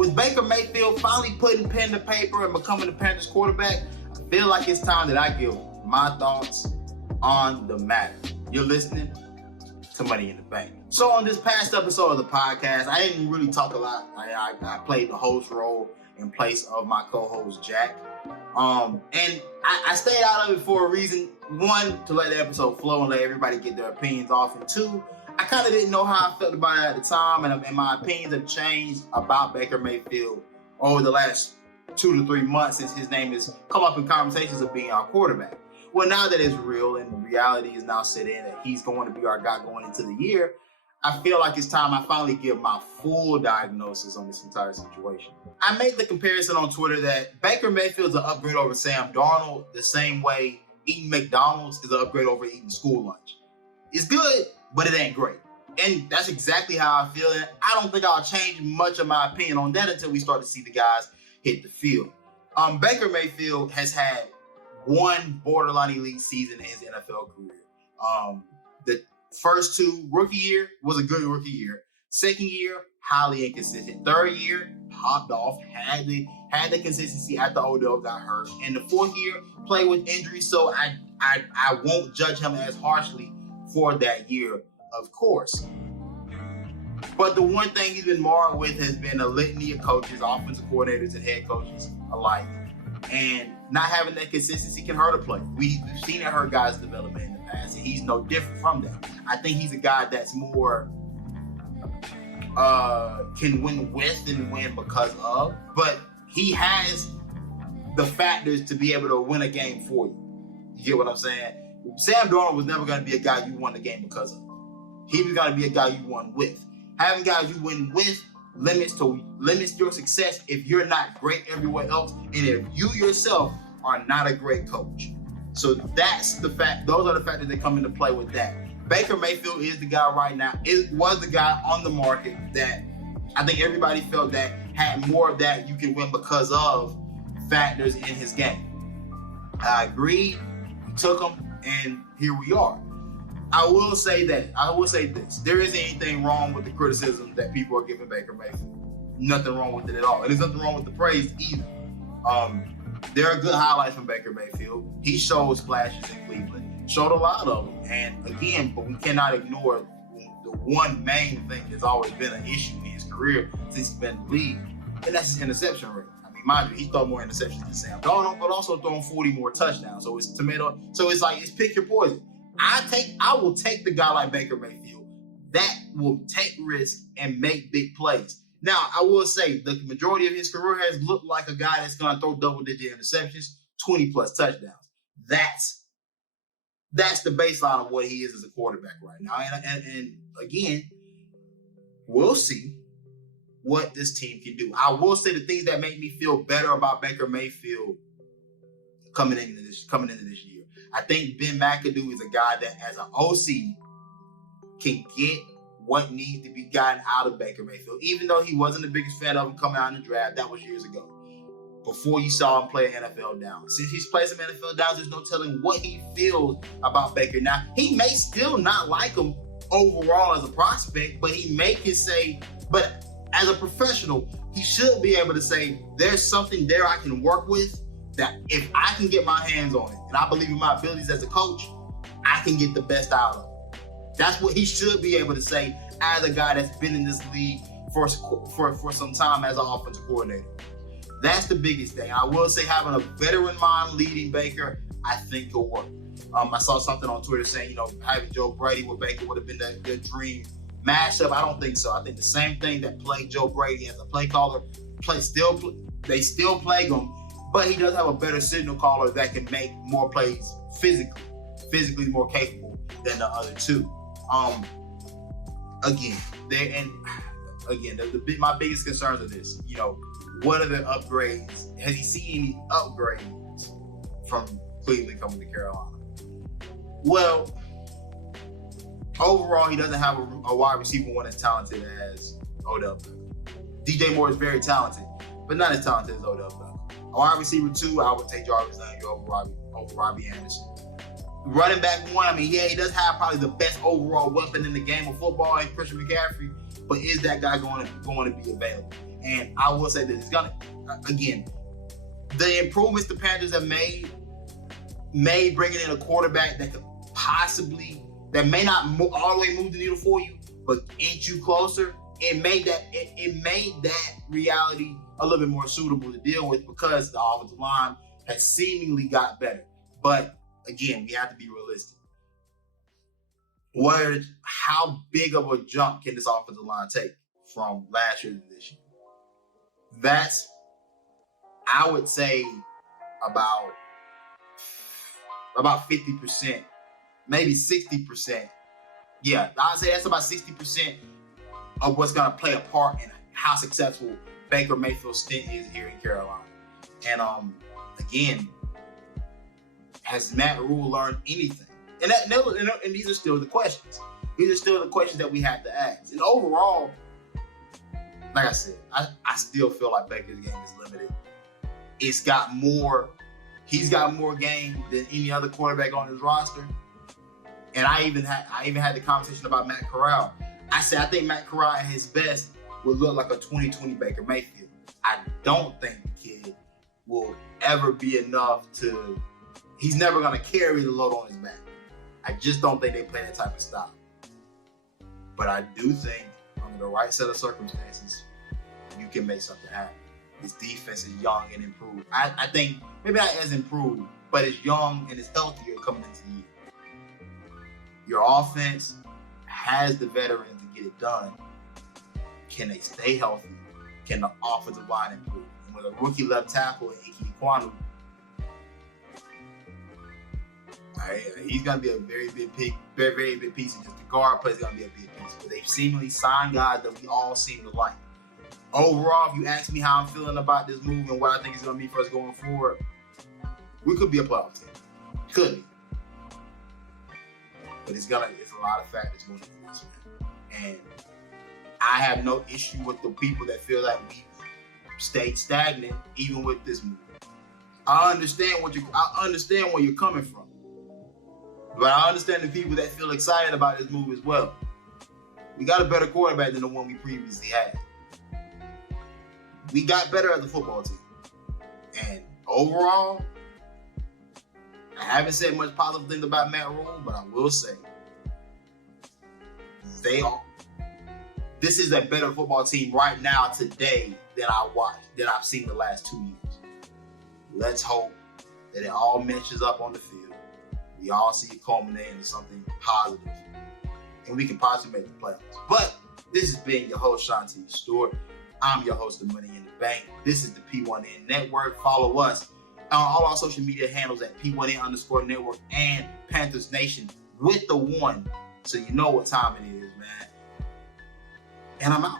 with Baker Mayfield finally putting pen to paper and becoming the Panthers quarterback, I feel like it's time that I give my thoughts on the matter. You're listening to Money in the Bank. So on this past episode of the podcast, I didn't really talk a lot. I played the host role in place of my co-host Jack. And I stayed out of it for a reason. One, to let the episode flow and let everybody get their opinions off. And two, I kind of didn't know how I felt about it at the time. And my opinions have changed about Baker Mayfield over the last 2 to 3 months since his name has come up in conversations of being our quarterback. Well, now that it's real and reality is now set in that he's going to be our guy going into the year, I feel like it's time I finally give my full diagnosis on this entire situation. I made the comparison on Twitter that Baker Mayfield's an upgrade over Sam Darnold the same way eating McDonald's is an upgrade over eating school lunch. It's good, but it ain't great. And that's exactly how I feel. And I don't think I'll change much of my opinion on that until we start to see the guys hit the field. Baker Mayfield has had one borderline elite season in his NFL career. The first two, rookie year was a good rookie year. Second year, highly inconsistent. Third year, popped off, had the consistency after Odell got hurt. And the fourth year, played with injuries, so I won't judge him as harshly for that year, of course. But the one thing he's been marred with has been a litany of coaches, offensive coordinators, and head coaches alike. And not having that consistency can hurt a player. We've seen it hurt guys' development in the past, and he's no different from that. I think he's a guy that's more can win with than win because of, but he has the factors to be able to win a game for you. You get what I'm saying? Sam Darnold was never going to be a guy you won the game because of. He was going to be a guy you won with. Having guys you win with limits your success if you're not great everywhere else, and if you yourself are not a great coach. So that's the fact. Those are the factors that come into play with that. Baker Mayfield is the guy right now. It was the guy on the market that I think everybody felt that had more of that you can win because of factors in his game. I agree. We took him, and here we are. I will say this. There isn't anything wrong with the criticism that people are giving Baker Mayfield. Nothing wrong with it at all. And there's nothing wrong with the praise either. There are good highlights from Baker Mayfield. He showed splashes in Cleveland, showed a lot of them. And again, but we cannot ignore the one main thing that's always been an issue in his career since he's been in the league, and that's his interception rate. I mean, mind you, he's thrown more interceptions than Sam Darnold, but also thrown 40 more touchdowns. So it's tomato. So it's like, it's pick your poison. I will take the guy like Baker Mayfield that will take risks and make big plays. Now, I will say the majority of his career has looked like a guy that's going to throw double-digit interceptions, 20-plus touchdowns. That's the baseline of what he is as a quarterback right now. And again, we'll see what this team can do. I will say the things that make me feel better about Baker Mayfield coming into this year. I think Ben McAdoo is a guy that, as an OC, can get what needs to be gotten out of Baker Mayfield. Even though he wasn't the biggest fan of him coming out in the draft, that was years ago, before you saw him play NFL downs. Since he's played some NFL downs, there's no telling what he feels about Baker. Now, he may still not like him overall as a prospect, but he can say, but as a professional, he should be able to say, there's something there I can work with that if I can get my hands on it, and I believe in my abilities as a coach, I can get the best out of it. That's what he should be able to say as a guy that's been in this league for some time as an offensive coordinator. That's the biggest thing. I will say having a veteran mind leading Baker, I think will work. I saw something on Twitter saying, having Joe Brady with Baker would have been the dream matchup. I don't think so. I think the same thing that plagued Joe Brady as a play caller, they still plague him, but he does have a better signal caller that can make more plays physically more capable than the other two. My biggest concerns are this. What are the upgrades? Has he seen any upgrades from Cleveland coming to Carolina? Well, overall, he doesn't have a wide receiver one as talented as Odell Beckham. DJ Moore is very talented, but not as talented as Odell Beckham. A wide receiver two, I would take Jarvis Landry over Robbie Anderson. Running back one, he does have probably the best overall weapon in the game of football in Christian McCaffrey, but is that guy going to be available? And I will say that it's gonna, again, the improvements the Panthers have made bringing in a quarterback that could possibly, that may not all the way move the needle for you, but inch you closer. It made that reality a little bit more suitable to deal with because the offensive line has seemingly got better. But again, we have to be realistic. How big of a jump can this offensive line take from last year to this year? That's, I would say, about 50%, maybe 60%. Yeah, I'd say that's about 60% of what's going to play a part in how successful Baker Mayfield's stint is here in Carolina. And again, has Matt Rule learned anything? And these are still the questions. These are still the questions that we have to ask. And overall, like I said, I still feel like Baker's game is limited. He's got more game than any other quarterback on his roster. And I even had the conversation about Matt Corral. I said I think Matt Corral at his best would look like a 2020 Baker Mayfield. I don't think the kid will ever be enough to. He's never going to carry the load on his back. I just don't think they play that type of style. But I do think under the right set of circumstances, you can make something happen. His defense is young and improved. I think maybe not as improved, but it's young and it's healthier coming into the year. Your offense has the veterans to get it done. Can they stay healthy? Can the offensive line improve? And with a rookie left tackle, Ike Ekwonu, he's going to be a very big piece. And just the guard play is going to be a big piece. But they've seemingly signed guys that we all seem to like. Overall, if you ask me how I'm feeling about this move and what I think it's going to be for us going forward, we could be a playoff team. Could be. But it's a lot of factors going into this, man. And I have no issue with the people that feel like we stayed stagnant even with this move. I understand where you're coming from. But I understand the people that feel excited about this move as well. We got a better quarterback than the one we previously had. We got better as a football team. And overall, I haven't said much positive things about Matt Rule, but I will say this is a better football team right now today than I've seen the last 2 years. Let's hope that it all matches up on the field. We all see it culminate into something positive, and we can possibly make the playoffs. But this has been your host, Shanti Stewart. I'm your host of Money in the Bank. This is the P1N Network. Follow us on all our social media handles at P1N_network and Panthers Nation with the one, so you know what time it is, man. And I'm out.